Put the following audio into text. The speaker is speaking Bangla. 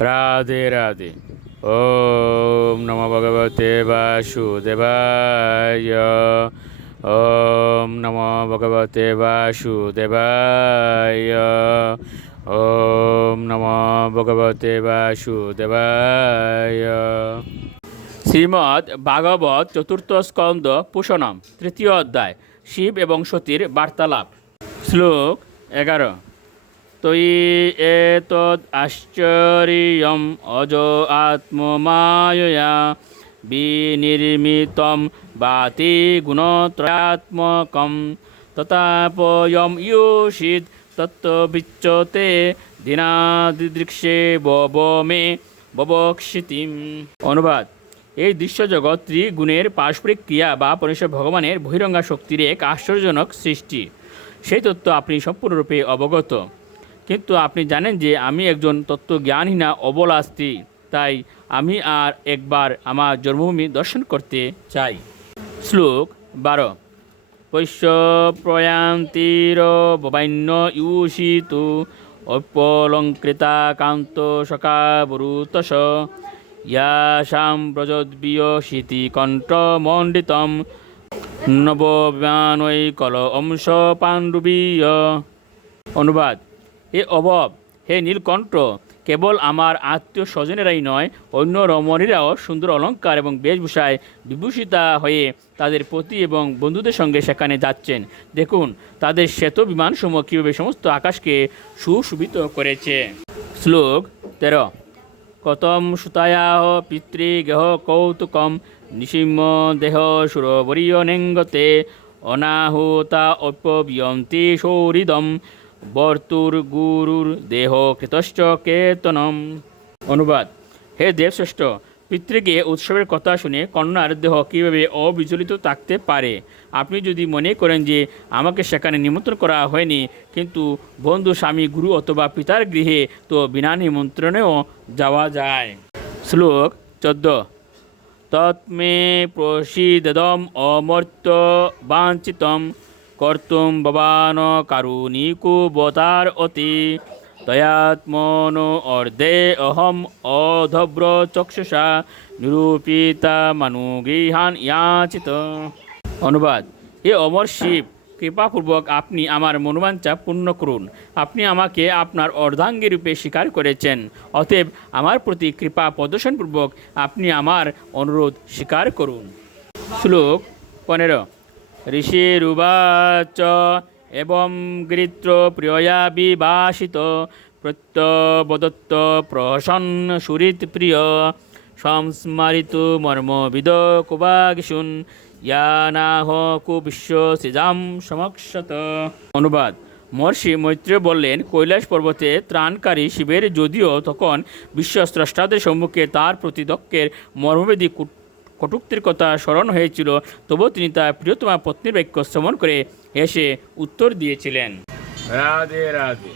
রাধে রাধে। ওম নমো ভগবতে বাসুদেবায়। ওম নমো ভগবতে বাসুদেবায়। ওম নমো ভগবতে বাসুদেবায়। শ্রীমদ্ ভাগবত চতুর্থ স্কন্দ পুষণম তৃতীয় অধ্যায় শিব এবং সতীর বার্তালাপ। শ্লোক 11। তৈ এতদ্ আশ্চর্যম অজ আত্মমায়য়া বিনির্মিতম বাতি গুণত্রয়াত্মকম তথাপয়ম ইয়োষিত তত্ত্ববিচ্যতে দীনাদিদৃক্ষে বব মে ববক্ষিতিম। অনুবাদ: এই দৃশ্যজগৎ ত্রিগুণের পারস্পরিক ক্রিয়া বা পরমেশ্বর ভগবানের বহিরঙ্গা শক্তির এক আশ্চর্যজনক সৃষ্টি। সেই তত্ত্ব আপনি সম্পূর্ণরূপে অবগত, কিন্তু আপনি জানেন যে আমি একজন তত্ত্বজ্ঞানহীনা অবলা স্ত্রী, তাই আমি আর একবার আমার জন্মভূমি দর্শন করতে চাই। শ্লোক 12। পৈশ্য প্রয়ান্তির ববান্য ইউষিতু অপ্যলঙ্কৃতা কান্ত সকা বরুতস ইয়াসাম ব্রজদ্বিয়শীতি কণ্ঠমণ্ডিতম নববিমানৈ কল অংশ পাণ্ডুবীয়। অনুবাদ: হে অবব, হে নীলকণ্ঠ, কেবল আমার আত্মীয় স্বজনেরাই নয়, অন্য রমণীরাও সুন্দর অলঙ্কার এবং বেশভূষায় বিভূষিতা হয়ে তাদের পতি এবং বন্ধুদের সঙ্গে সেখানে যাচ্ছেন। দেখুন তাদের শ্বেত বিমানসমূহ কীভাবে সমস্ত আকাশকে সুশোভিত করেছে। শ্লোক 13। কতম সুতায়াহ পিতৃগেহ কৌতুকম নিসিম্ম দেহ সুরবরীয় নেঙ্গতে অনাহুতা অপ্যবিয়ন্তি সৌহৃদম বর্তুর গুরুর দেহ কৃতশ্চ কেতনম। অনুবাদ: হে দেবশ্রেষ্ঠ, পিতৃকে উৎসবের কথা শুনে কন্যার দেহ কীভাবে অবিচলিত থাকতে পারে? আপনি যদি মনে করেন যে আমাকে সেখানে নিমন্ত্রণ করা হয়নি, কিন্তু বন্ধু, স্বামী, গুরু অথবা পিতার গৃহে তো বিনা নিমন্ত্রণেও যাওয়া যায়। শ্লোক 14। তৎমে প্রসীদম অমর্ত্য বাঞ্ছিতম কর্তুম ভবান কারুণিকুবতার অতি তয়াত্মনো অর্ধে অহম অধব্র চক্ষুষা নিরূপিতা মানুগৃহান ইয়াচিত। অনুবাদ: হে অমর শিব, কৃপাপূর্বক আপনি আমার মনোবাঞ্ছা পূর্ণ করুন। আপনি আমাকে আপনার অর্ধাঙ্গী রূপে স্বীকার করেছেন, অতএব আমার প্রতি কৃপা প্রদর্শনপূর্বক আপনি আমার অনুরোধ স্বীকার করুন। শ্লোক 15। ঋষিরুবাচ এবং গৃত্র প্রিয়য়া বিভাষিত প্রত্যবদত্ত প্রসন্ন সুরিত প্রিয় সংস্মারিত মর্মবিদ কুবাগিশুন ইয়ানাহ কুবিশ্ব সিজাম সমক্ষত। অনুবাদ: মহর্ষি মৈত্রেয় বললেন, কৈলাস পর্বতে ত্রাণকারী শিবের যদিও তখন বিশ্বস্রষ্টাদের সম্মুখে তার প্রতি দক্ষের মর্মবেদী কটূক্তির কথা স্মরণ হয়েছিল, তবুও তিনি তার প্রিয়তমা পত্নীর বাক্য শ্রবণ করে হেসে উত্তর দিয়েছিলেন। রাধে রাধে।